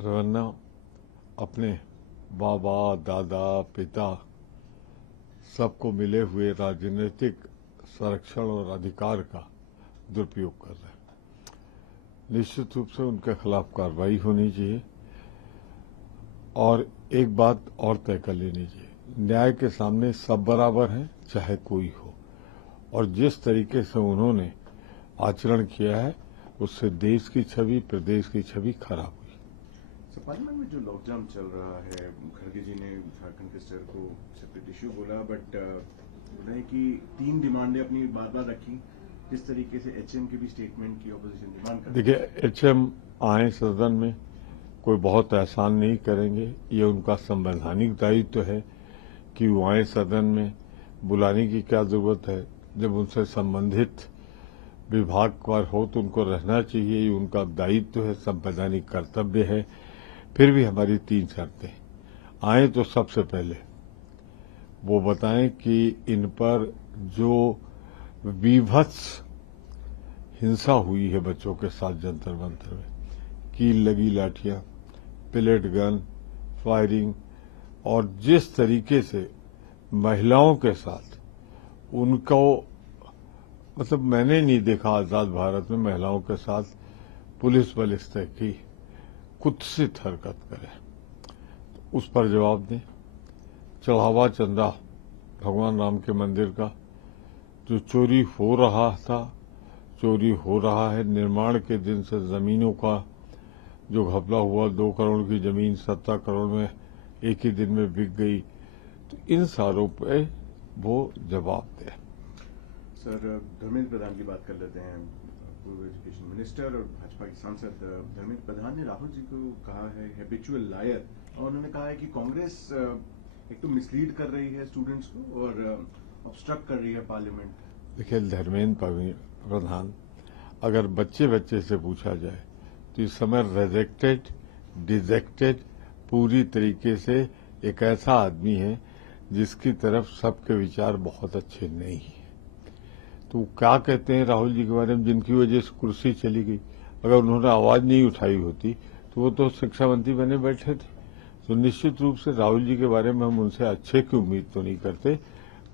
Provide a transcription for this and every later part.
रवन्ना अपने बाबा, दादा, पिता सबको मिले हुए राजनीतिक संरक्षण और अधिकार का दुरुपयोग कर रहे हैं। निश्चित रूप से उनके खिलाफ कार्रवाई होनी चाहिए और एक बात और तय कर लेनी चाहिए, न्याय के सामने सब बराबर हैं, चाहे कोई हो। और जिस तरीके से उन्होंने आचरण किया है उससे देश की छवि, प्रदेश की छवि खराब हुई। पार्लियामेंट में जो लॉकडाउन चल रहा है, खड़गे जी ने झारखंड के स्तर को सेपरेट इश्यू बोला, बट बोल रहे हैं कि 3 डिमांडें अपनी बार बार रखी। जिस तरीके से एचएम की भी स्टेटमेंट की ऑपोजिशन डिमांड कर, देखिए, एचएम आए सदन में, कोई बहुत एहसान नहीं करेंगे। ये उनका संवैधानिक दायित्व है कि वो आए सदन में। बुलाने की क्या जरूरत है? जब उनसे संबंधित विभाग पर हो तो उनको रहना चाहिए, ये उनका दायित्व है, संवैधानिक कर्तव्य है। फिर भी हमारी 3 शर्तें आए तो सबसे पहले वो बताएं कि इन पर जो विभत्स हिंसा हुई है बच्चों के साथ जंतर मंतर में, कील लगी लाठियां, पेलेट गन, फायरिंग, और जिस तरीके से महिलाओं के साथ उनको, मतलब मैंने नहीं देखा आजाद भारत में महिलाओं के साथ पुलिस बल इस तरह की कुत्सित हरकत करे, उस पर जवाब दें। चढ़ावा चंदा भगवान राम के मंदिर का जो चोरी हो रहा था, चोरी हो रहा है, निर्माण के दिन से जमीनों का जो घपला हुआ, 2 करोड़ की जमीन 17 करोड़ में एक ही दिन में बिक गई, तो इन सारों पे वो जवाब दे। सर, धर्मेंद्र प्रधान की बात कर लेते हैं। पूर्व एजुकेशन मिनिस्टर और भाजपा के सांसद धर्मेंद्र प्रधान ने राहुल जी को कहा है हैबिचुअल लायर, और उन्होंने कहा है कि कांग्रेस एक तो मिसलीड कर रही है स्टूडेंट्स को और ऑब्स्ट्रक्ट कर रही है पार्लियामेंट। देखिए, धर्मेंद्र प्रधान, अगर बच्चे बच्चे से पूछा जाए तो इस समय रिजेक्टेड, डिजेक्टेड, पूरी तरीके से एक ऐसा आदमी है जिसकी तरफ सबके विचार बहुत अच्छे नहीं है। तो क्या कहते हैं राहुल जी के बारे में, जिनकी वजह से कुर्सी चली गई? अगर उन्होंने आवाज नहीं उठाई होती तो वो तो शिक्षा मंत्री बने बैठे थे। तो निश्चित रूप से राहुल जी के बारे में हम उनसे अच्छे की उम्मीद तो नहीं करते,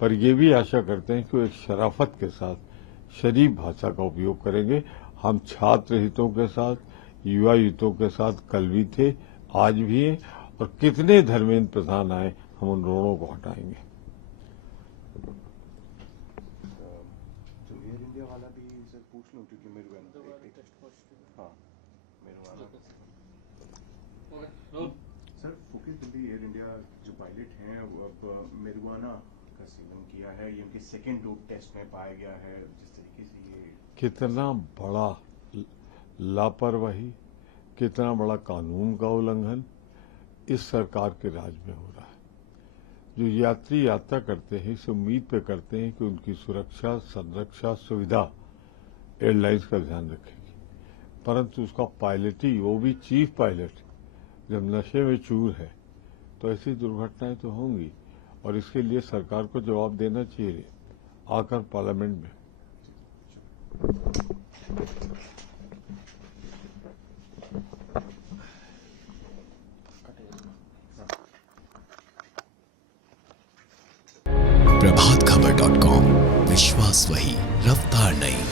पर ये भी आशा करते हैं कि वो एक शराफत के साथ शरीफ भाषा का उपयोग करेंगे। हम छात्र हितों के साथ, युवा हितों के साथ कल भी थे, आज भी हैं, और कितने धर्मेंद्र प्रधान आए हम उन रोड़ों को हटाएंगे। तो एयर इंडिया वाला भी सर पूछ लूं, क्योंकि मेरे sir focus Delhi air India जो पायलट हैं वो अब मेरुआना का सेवन किया है, ये उनके सेकेंड डोप टेस्ट में पाया गया है। जिस तरीके से ये कितना बड़ा लापरवाही, कितना बड़ा कानून का उल्लंघन इस सरकार के राज में हो रहा है। जो यात्री यात्रा करते हैं इस उम्मीद पे करते हैं कि उनकी सुरक्षा, संरक्षा, सुविधा एयरलाइंस का ध्यान रखेगी, परंतु उसका पायलट ही, वो भी चीफ पायलट, जब नशे में चूर है तो ऐसी दुर्घटनाएं तो होंगी, और इसके लिए सरकार को जवाब देना चाहिए आकर पार्लियामेंट में। प्रभातखबर.com, विश्वास वही, रफ्तार नहीं।